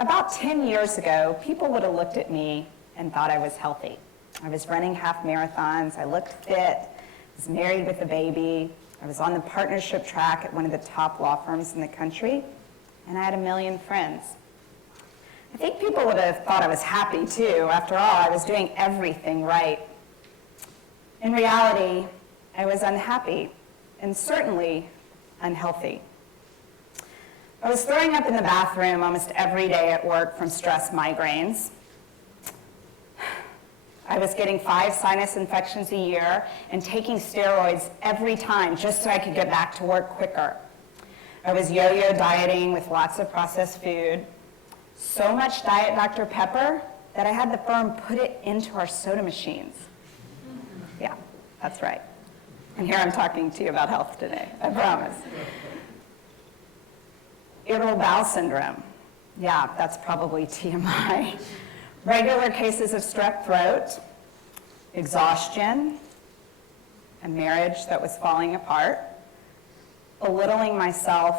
About 10 years ago, people would have looked at me and thought I was healthy. I was running half marathons, I looked fit, I was married with a baby, I was on the partnership track at one of the top law firms in the country, and I had 1 million friends. I think people would have thought I was happy too. After all, I was doing everything right. In reality, I was unhappy and certainly unhealthy. I was throwing up in the bathroom almost every day at work from stress migraines. I was getting 5 sinus infections a year and taking steroids every time just so I could get back to work quicker. I was yo-yo dieting with lots of processed food. So much Diet Dr. Pepper that I had the firm put it into our soda machines. Yeah, that's right. And here I'm talking to you about health today, I promise. Irritable bowel syndrome. Yeah, that's probably TMI. Regular cases of strep throat, exhaustion, a marriage that was falling apart, belittling myself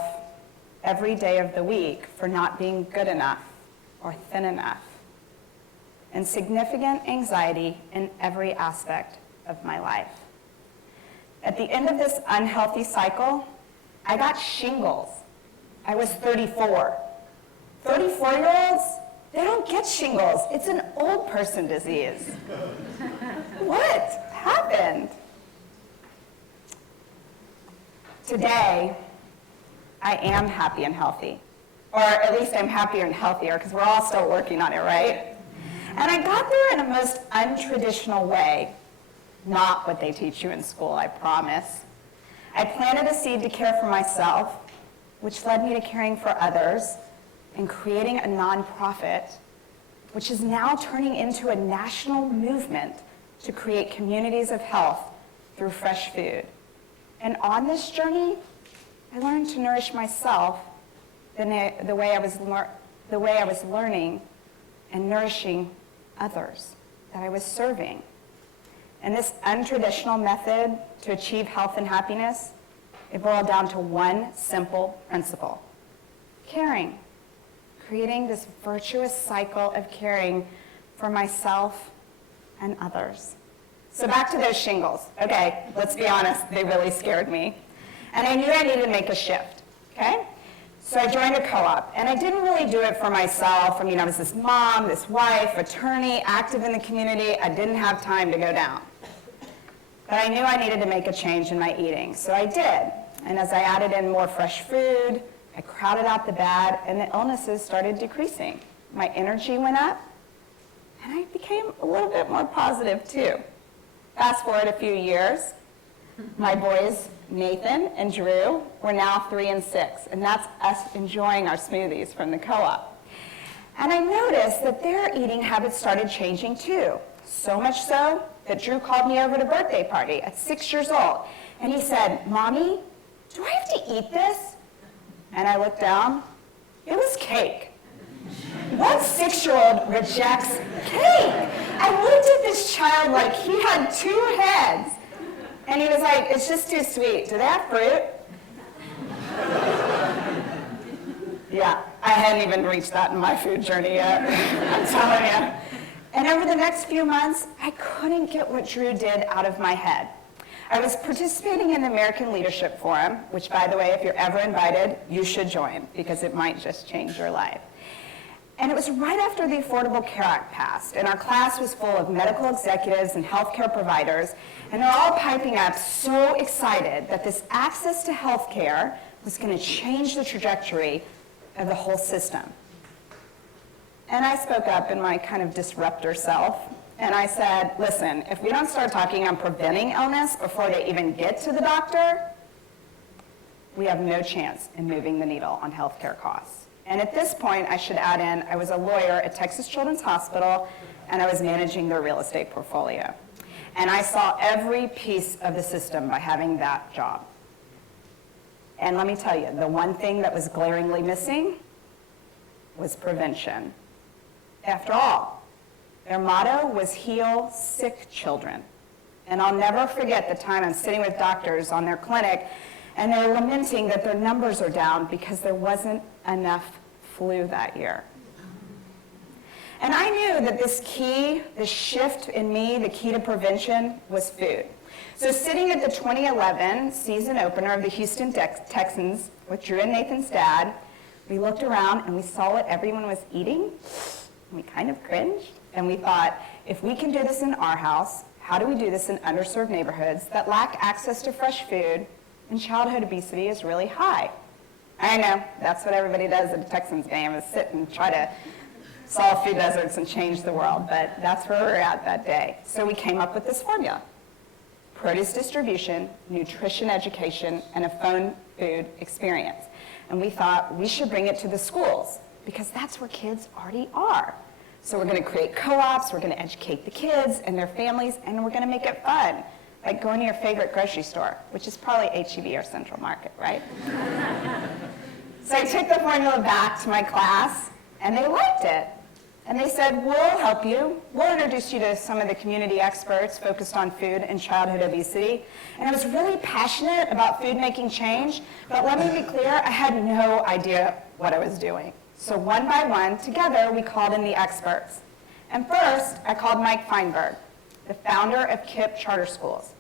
every day of the week for not being good enough or thin enough, and significant anxiety in every aspect of my life. At the end of this unhealthy cycle, I got shingles. I was 34. 34-year-olds, they don't get shingles. It's an old person disease. What happened? Today, I am happy and healthy. Or at least I'm happier and healthier, because we're all still working on it, right? And I got there in a most untraditional way. Not what they teach you in school, I promise. I planted a seed to care for myself, which led me to caring for others and creating a nonprofit, which is now turning into a national movement to create communities of health through fresh food. And on this journey, I learned to nourish myself the way I was learning and nourishing others that I was serving. And this untraditional method to achieve health and happiness, it boiled down to one simple principle: caring. Creating this virtuous cycle of caring for myself and others. So back to those shingles. Okay, let's be honest, they really scared me. And I knew I needed to make a shift, okay? So I joined a co-op, and I didn't really do it for myself. I mean, I was this mom, this wife, attorney, active in the community. I didn't have time to go down. But I knew I needed to make a change in my eating, so I did. And as I added in more fresh food, I crowded out the bad, and the illnesses started decreasing. My energy went up, and I became a little bit more positive too. Fast forward a few years, my boys, Nathan and Drew, were now 3 and 6, and that's us enjoying our smoothies from the co-op. And I noticed that their eating habits started changing too. So much so that Drew called me over to a birthday party at 6 years old, and he said, "Mommy, do I have to eat this?" And I looked down, it was cake. What 6-year-old rejects cake? I looked at this child like he had 2 heads. And he was like, "It's just too sweet. Do they have fruit?" Yeah, I hadn't even reached that in my food journey yet, I'm telling you. And over the next few months, I couldn't get what Drew did out of my head. I was participating in the American Leadership Forum, which, by the way, if you're ever invited, you should join, because it might just change your life. And it was right after the Affordable Care Act passed, and our class was full of medical executives and healthcare providers, and they're all piping up so excited that this access to healthcare was going to change the trajectory of the whole system. And I spoke up in my kind of disruptor self, and I said, "Listen, if we don't start talking on preventing illness before they even get to the doctor, we have no chance in moving the needle on healthcare costs." And at this point, I should add in, I was a lawyer at Texas Children's Hospital, and I was managing their real estate portfolio. And I saw every piece of the system by having that job. And let me tell you, the one thing that was glaringly missing was prevention. After all, their motto was heal sick children. And I'll never forget the time I'm sitting with doctors on their clinic, and they're lamenting that their numbers are down because there wasn't enough flu that year. And I knew that this shift in me, the key to prevention was food. So sitting at the 2011 season opener of the Houston Texans with Drew and Nathan's dad, we looked around and we saw what everyone was eating. And we kind of cringed. And we thought, if we can do this in our house, how do we do this in underserved neighborhoods that lack access to fresh food and childhood obesity is really high? I know, that's what everybody does at a Texans game, is sit and try to solve food deserts and change the world, but that's where we're at that day. So we came up with this formula: produce distribution, nutrition education, and a phone food experience. And we thought we should bring it to the schools because that's where kids already are. So we're going to create co-ops, we're going to educate the kids and their families, and we're going to make it fun, like going to your favorite grocery store, which is probably H-E-B or Central Market, right? So I took the formula back to my class, and they liked it. And they said, we'll help you. We'll introduce you to some of the community experts focused on food and childhood obesity. And I was really passionate about food making change, but let me be clear, I had no idea what I was doing. So one by one, together, we called in the experts. And first, I called Mike Feinberg, the founder of KIPP Charter Schools.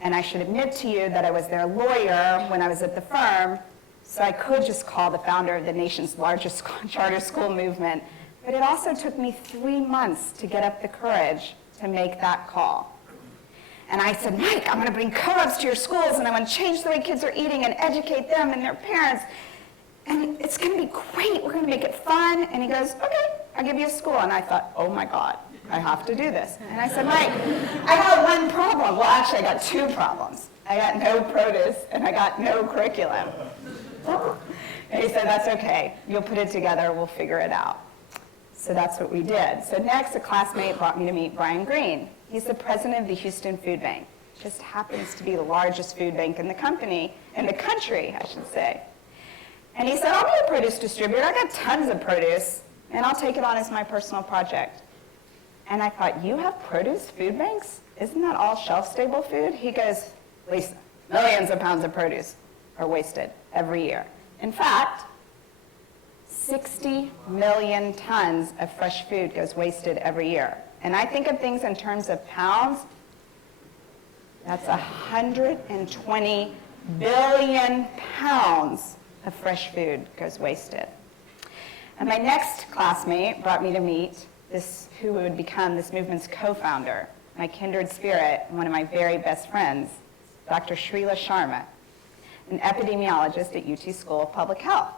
And I should admit to you that I was their lawyer when I was at the firm, so I could just call the founder of the nation's largest charter school movement. But it also took me 3 months to get up the courage to make that call. And I said, Mike, I'm going to bring co-ops to your schools, and I want to change the way kids are eating and educate them and their parents. And it's going to be great. We're going to make it fun. And he goes, okay, I'll give you a school. And I thought, oh my God, I have to do this. And I said, Mike, I got one problem. Well, actually, I got 2 problems. I got no produce, and I got no curriculum. And he said, that's okay. You'll put it together. We'll figure it out. So that's what we did. So next, a classmate brought me to meet Brian Green. He's the president of the Houston Food Bank. Just happens to be the largest food bank in the country, I should say. And he said, I'll be a produce distributor. I got tons of produce, and I'll take it on as my personal project. And I thought, you have produce food banks? Isn't that all shelf-stable food? He goes, Lisa, millions of pounds of produce are wasted every year. In fact, 60 million tons of fresh food goes wasted every year. And I think of things in terms of pounds. That's 120 billion pounds of fresh food goes wasted. And my next classmate brought me to meet this, who would become this movement's co-founder, my kindred spirit, and one of my very best friends, Dr. Shrila Sharma, an epidemiologist at UT School of Public Health.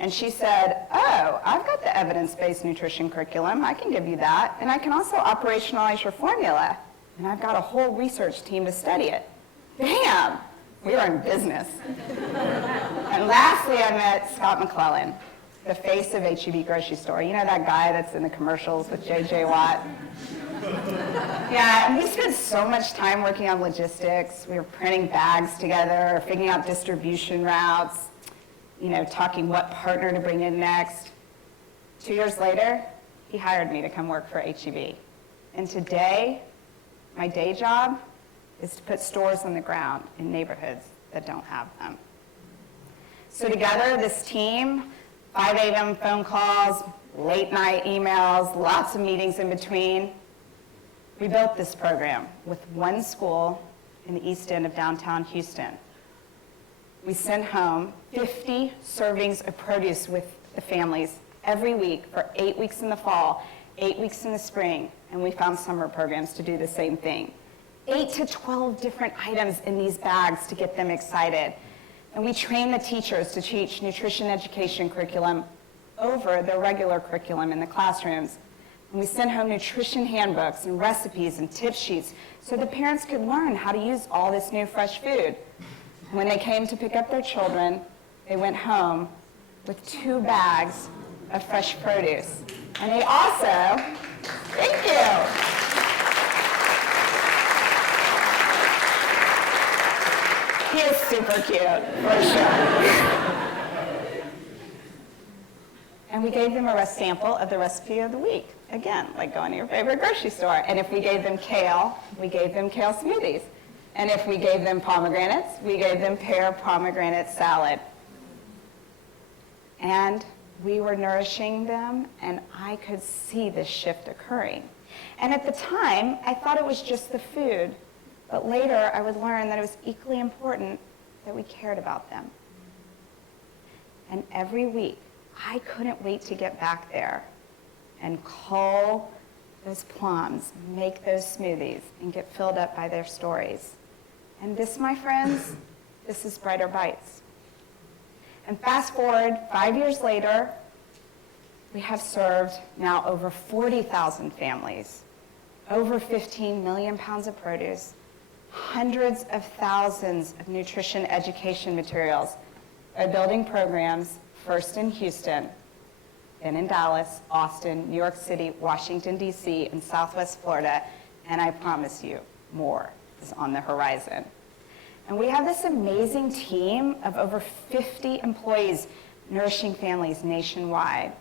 And she said, oh, I've got the evidence-based nutrition curriculum. I can give you that. And I can also operationalize your formula. And I've got a whole research team to study it. Bam! We are in business. And lastly, I met Scott McClellan, the face of H-E-B grocery store. You know that guy that's in the commercials with J.J. Watt? Yeah, and we spent so much time working on logistics. We were printing bags together, figuring out distribution routes, talking what partner to bring in next. 2 years later, he hired me to come work for H-E-B. And today, my day job is to put stores on the ground in neighborhoods that don't have them. So together, this team, 5 a.m. phone calls, late night emails, lots of meetings in between, we built this program with one school in the east end of downtown Houston. We sent home 50 servings of produce with the families every week for 8 weeks in the fall, 8 weeks in the spring, and we found summer programs to do the same thing. 8 to 12 different items in these bags to get them excited. And we train the teachers to teach nutrition education curriculum over their regular curriculum in the classrooms. And we sent home nutrition handbooks and recipes and tip sheets so the parents could learn how to use all this new fresh food. When they came to pick up their children, they went home with 2 bags of fresh produce. And they also, thank you. He is super cute, for sure. And we gave them a sample of the recipe of the week. Again, like going to your favorite grocery store. And if we gave them kale, we gave them kale smoothies. And if we gave them pomegranates, we gave them pear pomegranate salad. And we were nourishing them, and I could see this shift occurring. And at the time, I thought it was just the food, but later I would learn that it was equally important that we cared about them. And every week, I couldn't wait to get back there and cull those plums, make those smoothies, and get filled up by their stories. And this, my friends, this is Brighter Bites. And fast forward 5 years later, we have served now over 40,000 families, over 15 million pounds of produce, hundreds of thousands of nutrition education materials by building programs first in Houston, then in Dallas, Austin, New York City, Washington, D.C., and Southwest Florida, and I promise you, more is on the horizon. And we have this amazing team of over 50 employees nourishing families nationwide,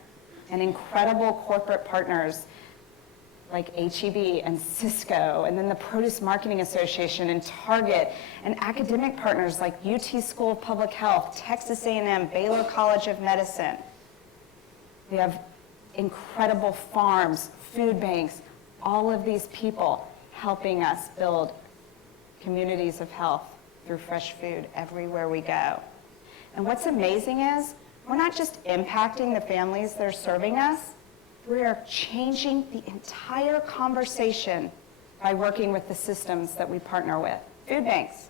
and incredible corporate partners like H-E-B and Cisco, and then the Produce Marketing Association and Target, and academic partners like UT School of Public Health, Texas A&M, Baylor College of Medicine. We have incredible farms, food banks, all of these people helping us build communities of health through fresh food everywhere we go. And what's amazing is, we're not just impacting the families that are serving us, we are changing the entire conversation by working with the systems that we partner with. Food banks.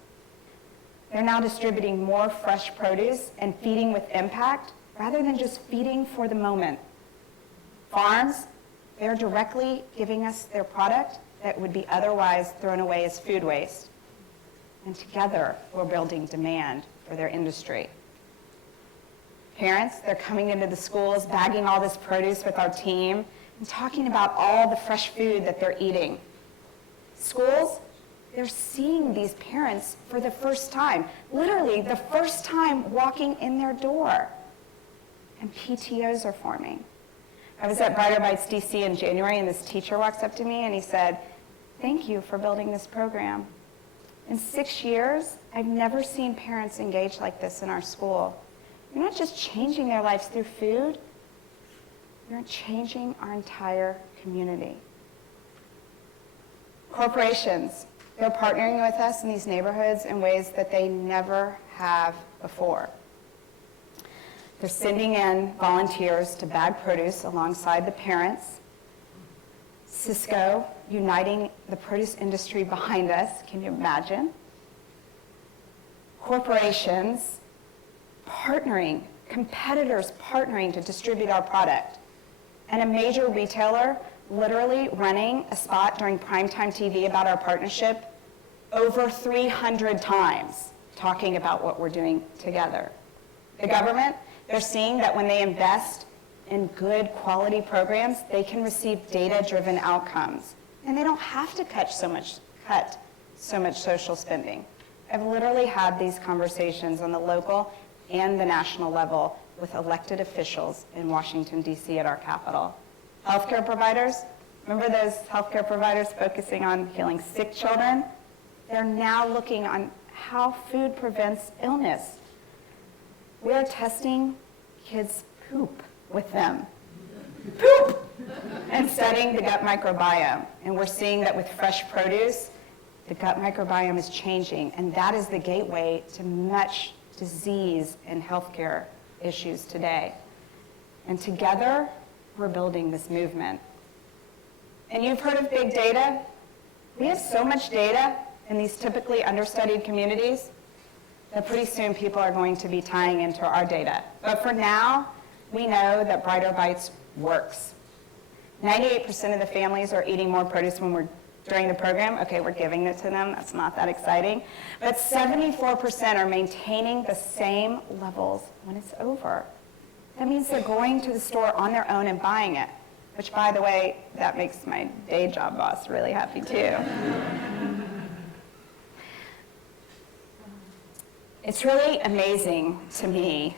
They're now distributing more fresh produce and feeding with impact rather than just feeding for the moment. Farms, they're directly giving us their product that would be otherwise thrown away as food waste. And together, we're building demand for their industry. Parents, they're coming into the schools, bagging all this produce with our team, and talking about all the fresh food that they're eating. Schools, they're seeing these parents for the first time, literally the first time walking in their door. And PTOs are forming. I was at Brighter Bites DC in January, and this teacher walks up to me and he said, "Thank you for building this program. In 6 years, I've never seen parents engage like this in our school. You're not just changing their lives through food, you're changing our entire community." Corporations, they're partnering with us in these neighborhoods in ways that they never have before. They're sending in volunteers to bag produce alongside the parents. Cisco uniting the produce industry behind us, can you imagine? Corporations partnering, competitors partnering to distribute our product. And a major retailer literally running a spot during primetime TV about our partnership over 300 times, talking about what we're doing together. The government, they're seeing that when they invest in good quality programs, they can receive data-driven outcomes. And they don't have to cut so much social spending. I've literally had these conversations on the local and the national level with elected officials in Washington, D.C. at our Capitol. Healthcare providers, remember those healthcare providers focusing on healing sick children? They're now looking on how food prevents illness. We're testing kids' poop with them. Poop! And studying the gut microbiome. And we're seeing that with fresh produce, the gut microbiome is changing, and that is the gateway to much disease and healthcare issues today. And together, we're building this movement. And you've heard of big data. We have so much data in these typically understudied communities that pretty soon people are going to be tying into our data. But for now, we know that Brighter Bites works. 98% of the families are eating more produce during the program. Okay, we're giving it to them. That's not that exciting. But 74% are maintaining the same levels when it's over. That means they're going to the store on their own and buying it, which, by the way, that makes my day job boss really happy too. It's really amazing to me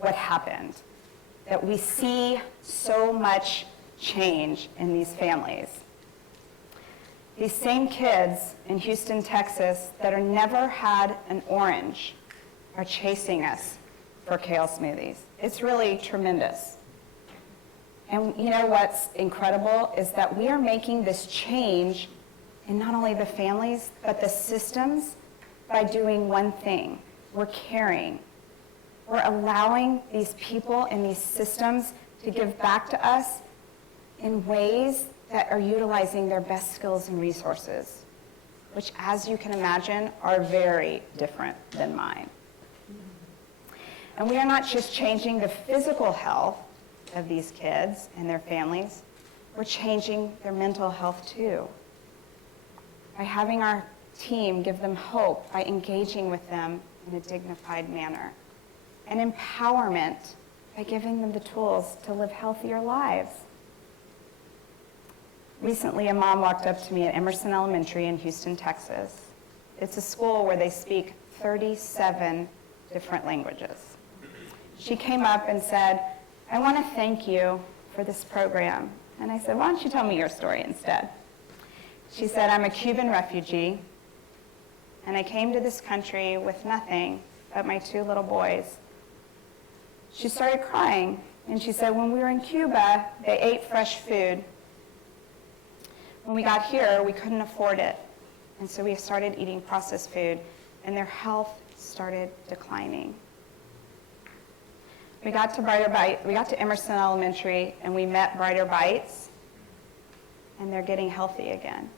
what happened, that we see so much change in these families. These same kids in Houston, Texas, that are never had an orange are chasing us for kale smoothies. It's really tremendous. And you know what's incredible is that we are making this change in not only the families, but the systems by doing one thing. We're caring. We're allowing these people and these systems to give back to us in ways that are utilizing their best skills and resources, which, as you can imagine, are very different than mine. And we are not just changing the physical health of these kids and their families, we're changing their mental health too. By having our team give them hope, by engaging with them in a dignified manner. And empowerment by giving them the tools to live healthier lives. Recently, a mom walked up to me at Emerson Elementary in Houston, Texas. It's a school where they speak 37 different languages. She came up and said, "I want to thank you for this program." And I said, "Why don't you tell me your story instead?" She said, "I'm a Cuban refugee, and I came to this country with nothing but my 2 little boys." She started crying, and she said, "When we were in Cuba, they ate fresh food. When we got here, we couldn't afford it, and so we started eating processed food, and their health started declining." We got to Emerson Elementary, and we met Brighter Bites, and they're getting healthy again.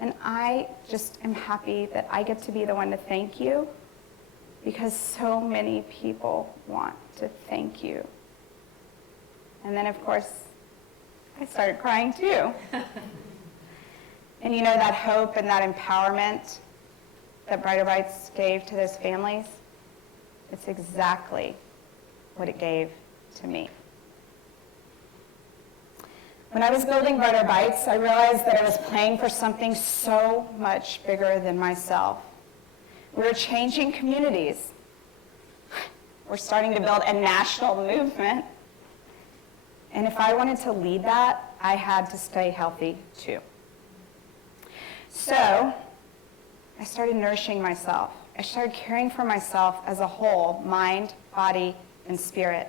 And I just am happy that I get to be the one to thank you, because so many people want to thank you. And then, of course, I started crying too. And you know, that hope and that empowerment that Brighter Bites gave to those families, it's exactly what it gave to me. When I was building Brighter Bites, I realized that I was playing for something so much bigger than myself. We were changing communities. We're starting to build a national movement. And if I wanted to lead that, I had to stay healthy too. So I started nourishing myself. I started caring for myself as a whole, mind, body, and spirit.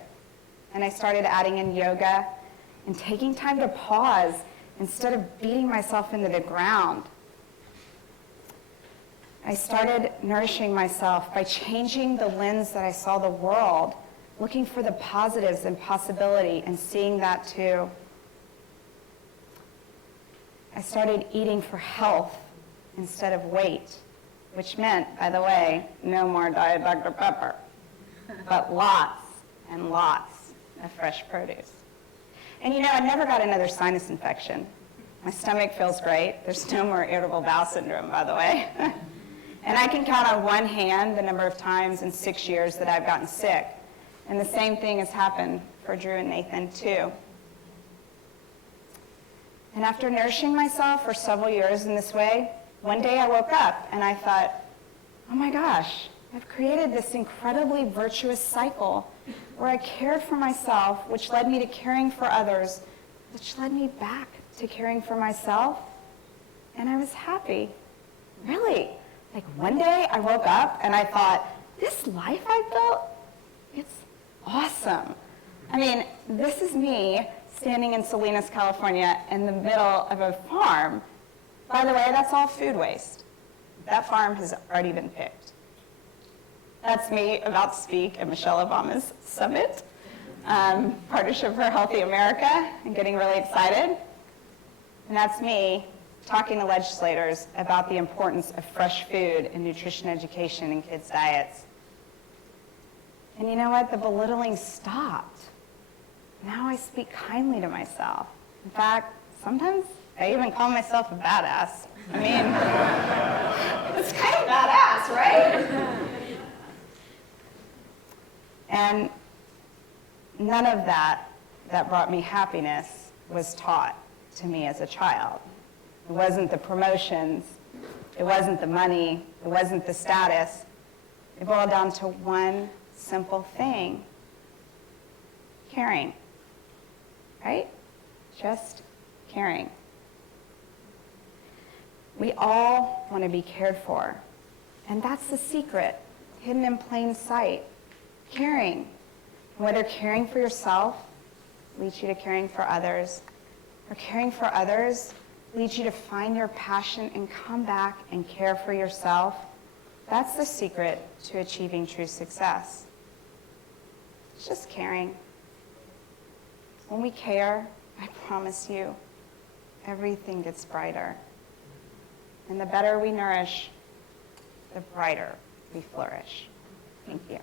And I started adding in yoga and taking time to pause instead of beating myself into the ground. I started nourishing myself by changing the lens that I saw the world, looking for the positives and possibility and seeing that too. I started eating for health instead of weight, which meant, by the way, no more Diet Dr. Pepper, but lots and lots of fresh produce. And you know, I never got another sinus infection. My stomach feels great. There's no more irritable bowel syndrome, by the way. And I can count on one hand the number of times in 6 years that I've gotten sick. And the same thing has happened for Drew and Nathan, too. And after nourishing myself for several years in this way, one day I woke up and I thought, oh my gosh, I've created this incredibly virtuous cycle where I cared for myself, which led me to caring for others, which led me back to caring for myself, and I was happy. Really. Like one day I woke up and I thought, this life I built, it's awesome. I mean, this is me standing in Salinas, California in the middle of a farm. By the way, that's all food waste. That farm has already been picked. That's me about to speak at Michelle Obama's summit, Partnership for Healthy America, and getting really excited. And that's me talking to legislators about the importance of fresh food and nutrition education in kids' diets. And you know what? The belittling stopped. Now I speak kindly to myself. In fact, sometimes I even call myself a badass. I mean, it's kind of badass, right? And none of that brought me happiness was taught to me as a child. It wasn't the promotions, it wasn't the money, it wasn't the status. It boiled down to one simple thing: caring, right? Just caring. We all want to be cared for, and that's the secret, hidden in plain sight. Caring. And whether caring for yourself leads you to caring for others, or caring for others leads you to find your passion and come back and care for yourself, that's the secret to achieving true success. It's just caring. When we care, I promise you, everything gets brighter. And the better we nourish, the brighter we flourish. Thank you.